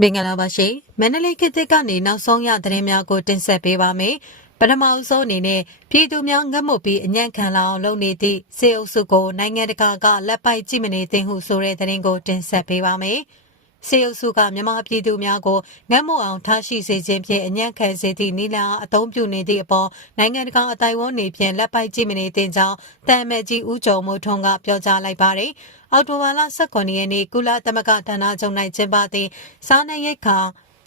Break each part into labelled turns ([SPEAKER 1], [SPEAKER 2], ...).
[SPEAKER 1] မင်္ဂလာပါရှင်မန္တလေးခေတ်သစ်ကနေနောက်ဆုံးရသတင်းများကိုတင်ဆက်ပေးပါမယ်ပထမအဆုံးအနေနဲ့ပြည်သူများငတ်မွတ်ပြီးအညံ့ခံလာအောင်လုပ်နေသည့်စေအုပ်စုကိုနိုင်ငံတကာကလက်ပိုက်ကြည့်မနေသင့်ဟုဆိုတဲ့သတင်းကိုတင်ဆက်ပေးပါမယ် စေအုပ်စုကမြန်မာပြည်သူများကိုငတ်မွတ်အောင်ထားရှိစေခြင်းဖြင့်အညံ့ခံစေသည့်နီလာအသုံးပြုနေသည့်အပေါ်နိုင်ငံတကာအတိုင်းအဝန်နေဖြင့်လက်ပိုက်ကြည့်မနေသင့်ကြောင်းတမ်မဲ့ကြီးဦးကျော်မိုးထွန်းကပြောကြားလိုက်ပါတယ်။အော်တိုဝါလာ18ရက်နေ့ကုလသမဂ္ဂဌာနချုပ်၌ကျင်းပသည့်စားနပ်ရိက္ခာ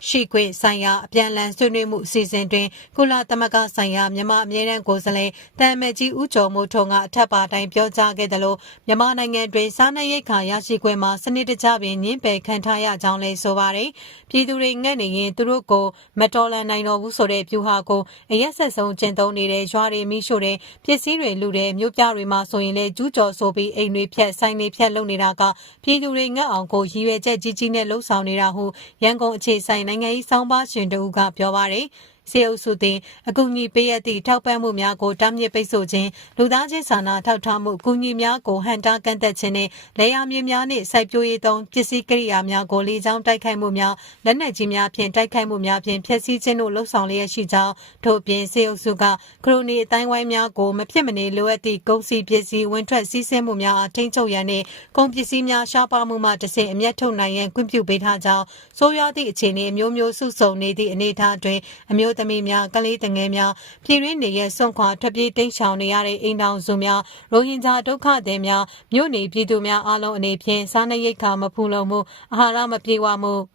[SPEAKER 1] ရှိခွင့်ဆိုင်ရာအပြန်အလှန်ဆွေးနွေးမှုအစီအစဉ်တွင်ကုလသမဂ္ဂဆိုင်ရာမြန်မာအမြဲတမ်းကိုယ်စားလှယ်တမ်မဲကြီးဦးကျော်မိုးထွန်းကအထက်ပါတိုင်းပြောကြားခဲ့တယ်လို့မြန်မာနိုင်ငံတွင်စားနပ်ရိက္ခာရရှိခွင့်မှာစနစ်တကျပင်ညှင်းပယ်ခံထားရကြောင်းလည်းဆိုပါတယ်။ပြည်သူတွေငတ်နေရင်သူတို့ကိုမတော်လန်နိုင်တော့ဘူးဆိုတဲ့ပြူဟာကိုအရက်ဆက်ဆုံးကျင့်သုံးနေတဲ့ရွာတွေမိရှို့တဲ့ပစ္စည်းတွေလူတဲ့မြို့ပြတွေမှာဆိုရင်လည်းကျူးကျော်ဆိုပြီးအိမ်တွေဖြတ်ဆိုင်တွေဖြတ်လုပ်နေတာကပြည်သူတွေငတ်အောင်ကိုရည်ရွယ်ချက်ကြီးကြီးနဲ့လှုံ့ဆော်နေတာဟုရန်ကုန်အခြေဆိုင်နိုင်ငံရေးစောင်းပါရှင်တို့ကပြောပါတယ်။ စေအုပ်စုသည်အကူအညီပေးရသည့်ထောက်ပံ့မှုများကိုတားမြစ်ပိတ်ဆို့ခြင်းလူသားချင်းစာနာထောက်ထားမှုအကူအညီများကိုဟန်တာကန့်သက်ခြင်းနှင့်လေယာမြေများနှင့်စိုက်ပျိုးရေးသုံးပစ္စည်းကိရိယာများကိုလေကြောင်းတိုက်ခိုက်မှုများလက်နက်ကြီးများဖြင့်တိုက်ခိုက်မှုများဖြင့်ဖျက်ဆီးခြင်းတို့လှုံ့ဆော်လျက်ရှိကြောင်းထို့ပြင်စေအုပ်စုကခရိုနီအတိုင်းဝိုင်းများကိုမဖြစ်မနေလိုအပ်သည့်ကုန်စည်ပစ္စည်းဝင်ထွက်စည်းစိမ်မှုများအားထိန်းချုပ်ရန်နှင့်ကုန်ပစ္စည်းများရှားပါမှုမှတဆင့်အမျက်ထုတ်နိုင်ရန်ခွင့်ပြုပေးထားကြောင်းဆိုးရွားသည့်အခြေအနေအမျိုးမျိုးစုဆုံနေသည့်အနေအထားတွင်အမျိုးသမီးများကလေးတငယ်များပြည်ရင်းနေရဲ့စွန့်ခွာထွက်ပြေးတိမ်းရှောင်နေရတဲ့အိမ်တောင်စုများရိုဟင်ဂျာဒုက္ခသည်များမြို့နေပြည်သူများအားလုံးအနေဖြင့်စားနပ်ရိက္ခာမဖူလုံမှုအာဟာရမပြေဝမှု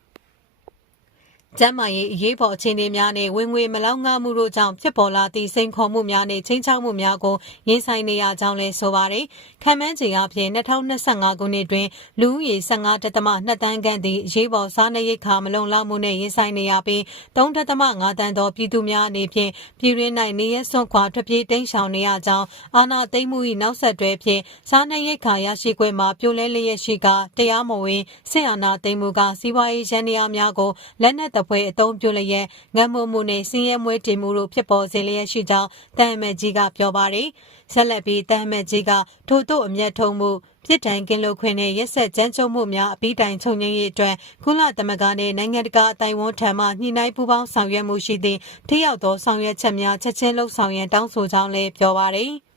[SPEAKER 1] ကျန်းမာရေးအရေးပေါ်အခြေအနေများနဲ့ဝင်ငွေမလောက်ငှမှုတို့ကြောင့်ဖြစ်ပေါ်လာသည့်စိန်ခေါ်မှုများနဲ့ချင်းချောက်မှုများကိုရင်ဆိုင်နေရကြောင်းလည်းဆိုပါတယ်။ခံမှန်းချေအပြင်2025ခုနှစ်တွင်လူဦးရေ15တသမ2တန်းခန့်သည့်အရေးပေါ်စားနပ်ရိက္ခာမလုံလောက်မှုနဲ့ရင်ဆိုင်နေရပြီး3တသမ5တန်းသောပြည်သူများအနေဖြင့်ပြည်တွင်း၌နေရစွန့်ခွာထွက်ပြေးတိမ်းရှောင်နေရကြောင်းအာဏာသိမ်းမှု၏နောက်ဆက်တွဲဖြင့်စားနပ်ရိက္ခာရရှိခွင့်မှာပြိုလဲလျက်ရှိကတရားမဝင်ဆင်အာဏာသိမ်းမှုကစီးပွားရေးရန်ရာများကိုလက်နက်တပွဲအသုံးပြုလျက်ငတ်မမှုနှင့်စင်းရဲမွေးတင်မှုတို့ဖြစ်ပေါ်စေလျက်ရှိကြောင်းတန်အမတ်ကြီးကပြောပါတယ်။ဆက်လက်ပြီးတန်အမတ်ကြီးကထို့သို့အမျက်ထုံမှုပြစ်ဒဏ်ကင်းလွတ်ခွင့်နဲ့ရက်ဆက်ကြမ်းကြုတ်မှုများအပိတိုင်ချုပ်ငြိမ်းရေးအတွက်ကုလသမဂ္ဂနဲ့နိုင်ငံတကာအတိုင်းအဝန်ထံမှညှိနှိုင်းပူးပေါင်းဆောင်ရွက်မှုရှိသည့်ထိရောက်သောဆောင်ရွက်ချက်များချက်ချင်းလှုပ်ဆောင်ရန်တောင်းဆိုကြောင်းလည်းပြောပါတယ်။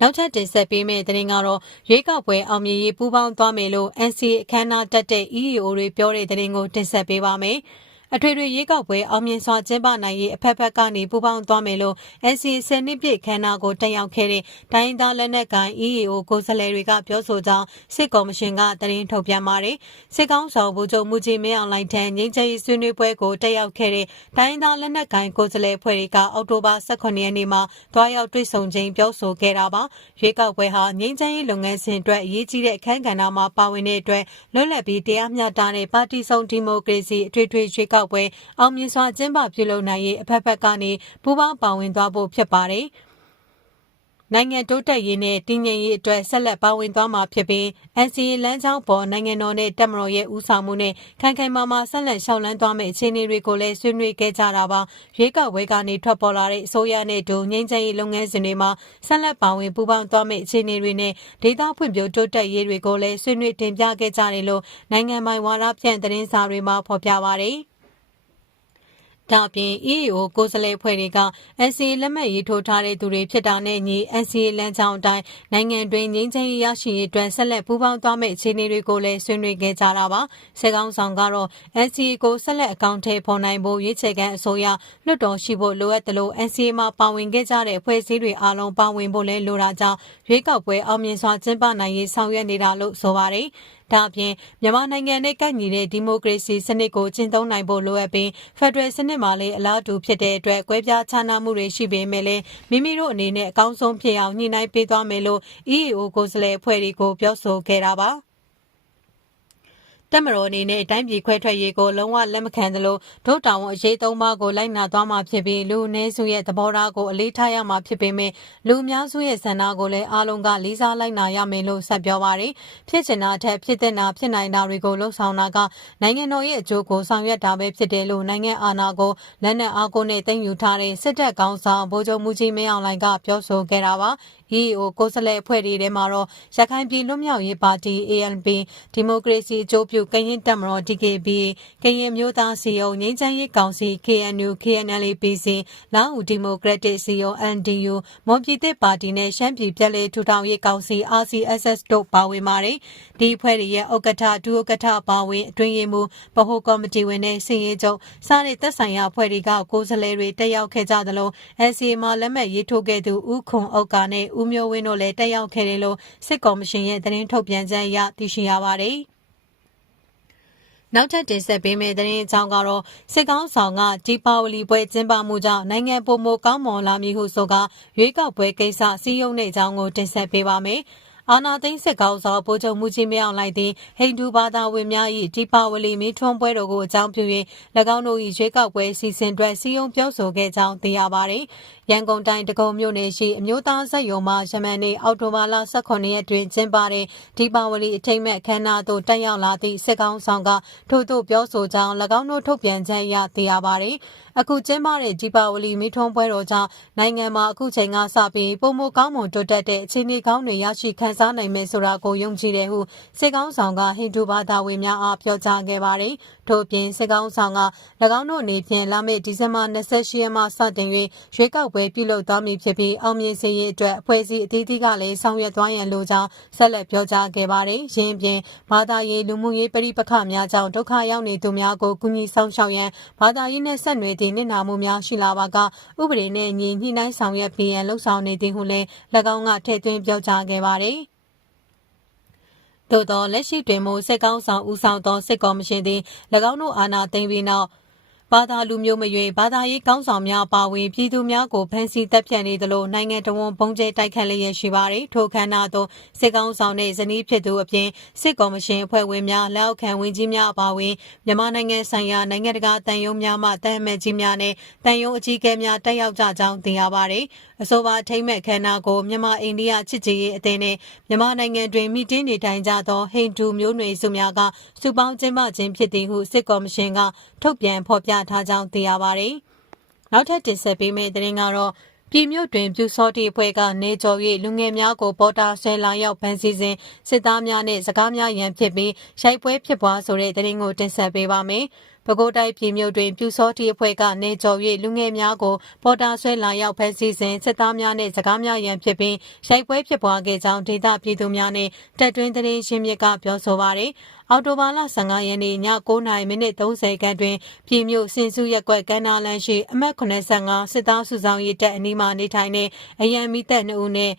[SPEAKER 1] နောက်ထပ်တင်ဆက်ပေးမယ့်သတင်းကတော့ရွေးကောက်ပွဲအောင်မြင်ရေးပူးပေါင်းသွားမယ်လို့ NCA အခမ်းအနားတက်တဲ့ EAO တွေပြောတဲ့သတင်းကိုတင်ဆက်ပေးပါမယ်။ အထွေထွေရေးကောက်ပွဲအောင်မြင်စွာကျင်းပနိုင်ရေးအဖက်ဖက်ကနေပူးပေါင်းသွားမယ်လို့ NCA ဆယ်နှစ်ပြည့်ခမ်းနားကိုတက်ရောက်ခဲ့တဲ့တိုင်းသားလက်နက်ကိုင် EAO ကိုယ်စားလှယ်တွေကပြောဆိုကြောင်းစစ်ကော်မရှင်ကသတင်းထုတ်ပြန်ပါတယ်။စစ်ကောင်းဆောင်ဗိုလ်ချုပ်မူကြီးမင်းအောင်လှိုင်ထံငြိမ်းချမ်းရေးဆွေးနွေးပွဲကိုတက်ရောက်ခဲ့တဲ့တိုင်းသားလက်နက်ကိုင်ကိုယ်စားလှယ်ဖွဲ့တွေကအောက်တိုဘာ18ရက်နေ့မှာတွားရောက်တွေ့ဆုံခြင်းပြောဆိုခဲ့တာပါ။ရွေးကောက်ပွဲဟာငြိမ်းချမ်းရေးလုပ်ငန်းစဉ်အတွက်အရေးကြီးတဲ့အခမ်းကဏ္ဍမှာပါဝင်တဲ့အတွက်လွတ်လပ်ပြီးတရားမျှတတဲ့ပါတီစုံဒီမိုကရေစီအထွေထွေရွေးကောက်ပွဲအောင်မြင်စွာကျင်းပပြုလုပ်နိုင်ရေးအဖက်ဖက်ကနေပူးပေါင်းပါဝင်သွားဖို့ဖြစ်ပါတယ်။နိုင်ငံတိုးတက်ရေးနဲ့တည်ငြိမ်ရေးအတွက်ဆက်လက်ပါဝင်သွားမှာဖြစ်ပြီး NCA လမ်းကြောင်းပေါ်နိုင်ငံတော်နဲ့တပ်မတော်ရဲ့ဦးဆောင်မှုနဲ့ခိုင်ခိုင်မာမာဆက်လက်ရှောက်လန်းသွားမယ့်အခြေအနေတွေကိုလည်းဆွေးနွေးခဲ့ကြတာပါရွေးကောက်ပွဲကနေထွက်ပေါ်လာတဲ့အစိုးရနဲ့ဒုငြိမ်းချမ်းရေးလုပ်ငန်းစဉ်တွေမှာဆက်လက်ပါဝင်ပူးပေါင်းသွားမယ့်အခြေအနေတွေနဲ့ဒေသဖွံ့ဖြိုးတိုးတက်ရေးတွေကိုလည်းဆွေးနွေးတင်ပြခဲ့ကြတယ်လို့နိုင်ငံပိုင်ဝါဒဖြန့်သတင်းစာတွေမှာဖော်ပြပါတယ် ဒါအပြင် EAO ကိုယ်စားလှယ်ဖွဲ့တွေက NCA လက်မှတ်ရေးထိုးထားတဲ့သူတွေဖြစ်တာနဲ့ညီ NCA လမ်းကြောင်းအတိုင်းနိုင်ငံတွင်ငြိမ်းချမ်းရေးရရှိရေးအတွက်ဆက်လက်ပူးပေါင်းသွားမယ့်အခြေအနေတွေကိုလည်းဆွေးနွေးခဲ့ကြတာပါ။စစ်ကောင်ဆောင်ကတော့ NCA ကိုဆက်လက်အကောင့်ထဲပေါ်နိုင်ဖို့ရွေးချယ်ကန်အစိုးရလွှတ်တော်ရှိဖို့လိုအပ်တယ်လို့ NCA မှာပါဝင်ခဲ့ကြတဲ့အဖွဲ့အစည်းတွေအားလုံးပါဝင်ဖို့လည်းလိုတာကြောင့်ရွေးကောက်ပွဲအောင်မြင်စွာကျင်းပနိုင်ရေးဆောင်ရွက်နေတာလို့ဆိုပါတယ်။ ဒါအပြင်မြန်မာနိုင်ငံနဲ့ကပ်ညီတဲ့ဒီမိုကရေစီစနစ်ကိုကျင့်သုံးနိုင်ဖို့လိုအပ်ပြီးဖက်ဒရယ်စနစ်မှာလည်းအလားတူဖြစ်တဲ့အတွက်ကွဲပြားခြားနားမှုတွေရှိပေမဲ့လည်းမိမိတို့အနေနဲ့အကောင်းဆုံးဖြစ်အောင်ညှိနှိုင်းပေးသွားမယ်လို့ EAO ကိုယ်စားလှယ်အဖွဲ့တွေကိုပြောဆိုခဲ့တာပါ။ တက်မတော်အနေနဲ့တိုင်းပြည်ခွဲထွက်ရေးကိုလုံးဝလက်မခံသလိုဒုတောင်ဝန်အရေးသုံးပါးကိုလိုက်နာသွားမှာဖြစ်ပြီးလူအနည်းစုရဲ့သဘောထားကိုအလေးထားရမှာဖြစ်ပေမဲ့လူအများစုရဲ့ဆန္ဒကိုလည်းအားလုံးကလေးစားလိုက်နာရမယ်လို့ဆက်ပြောပါတယ်။ဖြစ်ချင်တာအထက်ဖြစ်တဲ့နာဖြစ်နိုင်တာတွေကိုလှုံ့ဆော်တာကနိုင်ငံတော်ရဲ့အကျိုးကိုဆောင်ရွက်တာပဲဖြစ်တယ်လို့နိုင်ငံအာဏာကိုလက်နက်အားကိုနဲ့တင်ယူထားတဲ့စစ်တပ်ကောင်းဆောင်ဗိုလ်ချုပ်မူကြီးမင်းအောင်လှိုင်ကပြောဆိုခဲ့တာပါ။ EAO ကိုယ်စားလှယ်အဖွဲ့တွေထဲမှာတော့ရခိုင်ပြည်လွတ်မြောက်ရေးပါတီ ANP ဒီမိုကရေစီအကျိုးပြုကရင်တပ်မတော် DKBA ကရင်မျိုးသားစီယုံငြိမ်းချမ်းရေးကောင်စီ KNU KNLA-PC လောင်းဦးဒီမိုကရက်တစ်စီယုံ NDU မွန်ပြည်သစ်ပါတီနဲ့ရှမ်းပြည်ပြည်လဲထူထောင်ရေးကောင်စီ RCSS တို့ပါဝင်ပါတယ်။ဒီအဖွဲ့တွေရဲ့ဥက္ကဋ္ဌဒုဥက္ကဋ္ဌပါဝင်အတွင်းရေးမှူးဗဟိုကော်မတီဝင်နဲ့စင်ရေးချုပ်စားတဲ့သက်ဆိုင်ရာအဖွဲ့တွေကကိုယ်စားလှယ်တွေတက်ရောက်ခဲ့ကြသလို NCA မှာလက်မှတ်ရေးထိုးခဲ့သူဦးခွန်ဥက္ကာနဲ့ဦးမျိုးဝင်းတို့လည်းတက်ရောက်ခဲ့တယ်လို့စစ်ကော်မရှင်ရဲ့သတင်းထုတ်ပြန်ချက်အရသိရှိရပါတယ်။နောက်ထပ်တင်ဆက်ပေးမယ့်သတင်းအကြောင်းကတော့စစ်ကောင်းဆောင်ကဒီပါဝလီပွဲကျင်းပမှုကြောင့်နိုင်ငံပုံမကောင်းမွန်လာမည်ဟုဆိုကာရွေးကောက်ပွဲကိစ္စစီးရုံးနေကြောင်းကိုတင်ဆက်ပေးပါမယ်။အာနာသိန်းစစ်ကောင်းဆောင်ဗိုလ်ချုပ်မှုကြီးမြောက်လိုက်သည့်ဟိန္ဒူဘာသာဝင်များ၏ဒီပါဝလီမီထွန်းပွဲတော်ကိုအကြောင်းပြု၍၎င်းတို့၏ရွေးကောက်ပွဲစီစဉ်အတွက်စီယုံပြောဆိုခဲ့ကြောင်းသိရပါသည်။ ရန်ကုန်တိုင်းတကုံမြို့နယ်ရှိအမျိုးသားဆက်ယုံမှယမန်နေ့အောက်တိုဘာလ18ရက်တွင်ကျင်းပတဲ့ဒီပါဝလီအထိမ်းမဲ့ခမ်းနားသို့တက်ရောက်လာသည့်စစ်ကောင်းဆောင်ကထို့သို့ပြောဆိုကြောင်း၎င်းတို့ထုတ်ပြန်ချက်အရသိရပါသည်။အခုကျင်းပတဲ့ဒီပါဝလီမီထွန်းပွဲတော်ကြောင့်နိုင်ငံမှာအခုချိန်ကစပြီးပုံမကောင်းမွန်တိုးတက်တဲ့အခြေအနေကောင်းတွေရရှိခံစားနိုင်မယ်ဆိုတာကိုယုံကြည်တယ်ဟုစစ်ကောင်းဆောင်ကဟိန္ဒူဘာသာဝင်များအားပြောကြားခဲ့ပါတယ်။ ထို့ပြင်စစ်ကောင်းဆောင်က၎င်းတို့အနေဖြင့်လာမယ့်ဒီဇင်ဘာ28ရက်မှစတင်၍ရွေးကောက်ပွဲပြုလုပ်သွားမည်ဖြစ်ပြီးအောင်မြင်စေရေးအတွက်အဖွဲ့အစည်းအသီးသီးကလည်းဆောင်ရွက်သွားရန်လိုကြောင်းဆက်လက်ပြောကြားခဲ့ပါတယ်။ယင်းပြင်ဘာသာရေးလူမှုရေးပဋိပက္ခများကြောင့်ဒုက္ခရောက်နေသူများကိုကူညီဆောင်ရှောက်ရန်ဘာသာရေးနဲ့ဆက်နွယ်သည့်နစ်နာမှုများရှိလာပါကဥပဒေနဲ့ညီညှိနှိုင်းဆောင်ရွက်ပြီးရန်လှုံ့ဆော်နေသည်ဟုလည်း၎င်းကထည့်သွင်းပြောကြားခဲ့ပါတယ်။ သို့သောလက်ရှိတွင်မူစစ်ကောင်းဆောင်ဦးဆောင်သောစစ်ကော်မရှင်သည်၎င်းတို့အာဏာသိမ်းပြီးနောက် ဘာသာလူမျိုးမရွေဘာသာရေးကောင်းဆောင်များပါဝင်ပြည်သူများကိုဖမ်းဆီးတပ်ဖြတ်နေသလိုနိုင်ငံတော်ဝန်ပုံကျဲတိုက်ခတ်လျက်ရှိပါတယ်ထိုခန္ဓာသို့စစ်ကောင်းဆောင်တဲ့ဇနီးဖြစ်သူအပြင်စစ်ကော်မရှင်အဖွဲ့ဝင်များလက်အောက်ခံဝင်ကြီးများပါဝင်မြန်မာနိုင်ငံဆိုင်ရာနိုင်ငံတကာတန်ယုံများမှတန်အမတ်ကြီးများနဲ့တန်ယုံအကြီးအကဲများတက်ရောက်ကြကြောင်းသိရပါတယ်အဆိုပါထိမ့်မဲ့ခန္ဓာကိုမြန်မာအိန္ဒိယချစ်ကြည်ရေးအသင်းနဲ့မြန်မာနိုင်ငံတွင်မိတင်းနေထိုင်ကြသောဟိန္ဒူမျိုးနွယ်စုများကစုပေါင်းကျင်းပခြင်းဖြစ်သည်ဟုစစ်ကော်မရှင်ကထုတ်ပြန်ဖော်ပြထားကြောင်းသိရပါတယ်။နောက်ထပ်တင်ဆက်ပေးမယ့်သတင်းကတော့ပြည်မြို့တွင်ပြူစောတိအဖွဲ့ကနေကြော်၍လူငယ်များကိုပေါ်တာဆဲလာရောက်ဖမ်းဆီးစဉ်စစ်သားများနဲ့စကားများရန်ဖြစ်ပြီးရိုက်ပွဲဖြစ်ပွားဆိုတဲ့သတင်းကိုတင်ဆက်ပေးပါမယ်။ပဲခူးတိုင်းပြည်မြို့တွင်ပြူစောတိအဖွဲ့ကနေကြော်၍လူငယ်များကိုပေါ်တာဆွဲလာရောက်ဖမ်းဆီးစဉ်စစ်သားများနှင့်စကားများရန်ဖြစ်ပြီးရိုက်ပွဲဖြစ်ပွားခဲ့ကြောင်းဒေသပြည်သူများနှင့်တက်တွင်းသတင်းရှင်းမြစ်ကပြောဆိုပါရယ် အော်တိုဘာလ15ရက်နေ့ည9:30မိနစ်30ခန်းတွင်ပြည်မြို့စင်စုရက်ကွက်ကမ်းနားလမ်းရှိအမှတ်85စစ်သားစုဆောင်ရေးတပ်အနီးမှနေထိုင်တဲ့အရန်မီသက်2ဦးနှင့်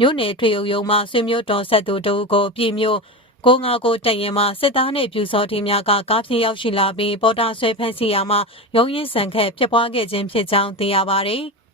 [SPEAKER 1] မြို့နယ်ထွေအုပ်ရုံးမှဆွေမျိုးတော်ဆက်သူတို့ကိုပြည်မြို့ကိုငါကိုတရင်မှာစစ်သားနှင့်ပြူစောထီများကကားဖြင့်ရောက်ရှိလာပြီးပေါ်တာဆွဲဖမ်းဆီးရာမှာရုံးရင်ဆန်ခက်ဖြစ်ပွားခဲ့ခြင်းဖြစ်ကြောင်းသိရပါသည်။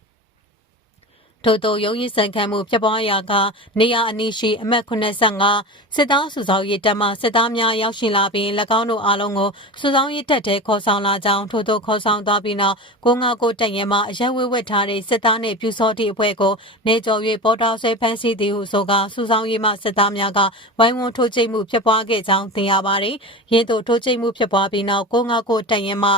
[SPEAKER 1] ထို့သောရုံးရည်ဆန်ခံမှုဖြစ်ပွားရာကနေရအနီးရှိအမှတ်85စစ်သားစုဆောင်ရေးတပ်မှစစ်သားများရောက်ရှိလာပြီး၎င်းတို့အားလုံးကိုစုဆောင်ရေးတပ်ထဲခေါ်ဆောင်လာကြောင်းထို့သောခေါ်ဆောင်သွားပြီးနောက်ကိုငါကိုတပ်ရဲမှအရက်ဝဲဝဲထားတဲ့စစ်သားနှင့်ပြူစောတိအဖွဲ့ကိုနေကြော်၍ပေါ်တာဆွဲဖမ်းဆီးသည်ဟုဆိုကာစုဆောင်ရေးမှစစ်သားများကဝိုင်းဝန်းထိုးချိတ်မှုဖြစ်ပွားခဲ့ကြောင်းသိရပါသည်။ရင်းတို့ထိုးချိတ်မှုဖြစ်ပွားပြီးနောက်ကိုငါကိုတပ်ရဲမှ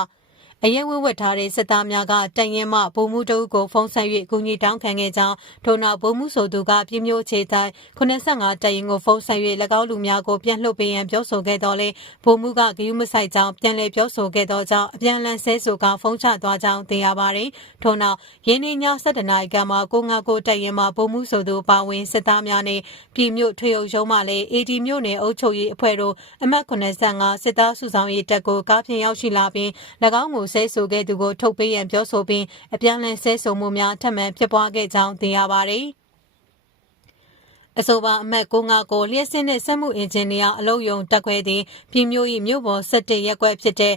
[SPEAKER 1] အရက်ဝဲဝတ်ထားတဲ့စစ်သားများကတန်ရင်မှဗိုလ်မှူးတအုပ်ကိုဖုန်းဆက်၍ကူညီတောင်းခံခဲ့ကြောင်းထို့နောက်ဗိုလ်မှူးဆိုသူကပြည်မျိုးအခြေတိုင်း85တရင်ကိုဖုန်းဆက်၍၎င်းလူများကိုပြန်လှုပ်ပေးရန်ပြောဆိုခဲ့တော့လေဗိုလ်မှူးကဂယုမဆိုင်ကြောင်းပြန်လည်ပြောဆိုခဲ့တော့ကြောင်းအပြန်လန်ဆဲဆိုကဖုန်းချသွားကြောင်းသိရပါတယ်ထို့နောက်ရင်းနှီးည7နာရီကမှကိုငါကိုတရင်မှဗိုလ်မှူးဆိုသူပါဝင်စစ်သားများနဲ့ပြည်မျိုးထွေအုပ်ရုံးမှလည်း AD မျိုးနယ်အုပ်ချုပ်ရေးအဖွဲ့တို့အမှတ်85စစ်သားစုဆောင်ရေးတပ်ကိုကားဖြင့်ရောက်ရှိလာပြီး၎င်းကိုဆဲဆိုခဲ့သူကိုထုတ်ပေးရန်ပြောဆိုပြီးအပြန်လည်ဆဲဆိုမှုများထပ်မံဖြစ်ပွားခဲ့ကြောင်းသိရပါသည်အဆိုပါအမတ်ကိုငါကိုလျှက်စင်းတဲ့စက်မှုအင်ဂျင်နီယာအလုပ်ယုံတက်ခွဲသည်ပြည်မျိုး၏မြို့ပေါ်17ရက်ကွက်ဖြစ်တဲ့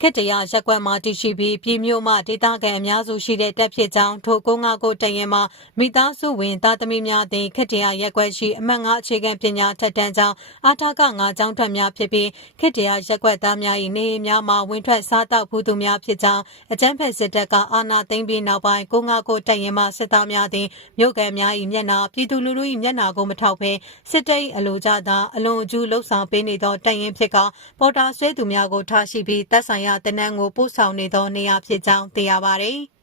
[SPEAKER 1] ခေတ္တရရက်ကွက်မှာတည်ရှိပြီးပြည်မြို့မှဒေသခံအများစုရှိတဲ့တပ်ဖြစ်ကြောင်းထိုကုန်းငါကိုတရင်မှာမိသားစုဝင်သားသမီးများသည်ခေတ္တရရက်ကွက်ရှိအမှတ်၅အခြေခံပညာထက်တန်းကြောင်းအာထက၅ကျောင်းထွက်များဖြစ်ပြီးခေတ္တရရက်ကွက်သားများ၏နေအိမ်များမှာဝင်ထွက်စားတောက်ဖူးသူများဖြစ်ကြောင်းအကြမ်းဖက်စစ်တပ်ကအာဏာသိမ်းပြီးနောက်ပိုင်းကုန်းငါကိုတရင်မှစစ်သားများသည်မြို့ကန်များ၏မျက်နှာပြည်သူလူထု၏မျက်နှာကိုမထောက်ဘဲစစ်တပ်၏အလိုကြသာအလွန်အကျူးလှုပ်ဆောင်ပေးနေသောတရင်ဖြစ်ကပေါ်တာဆွဲသူများကိုထားရှိပြီးတပ်ဆိုင်ရာတနန်းကိုပို့ဆောင်နေသောနေရာဖြစ်ကြောင်းသိရပါသည်။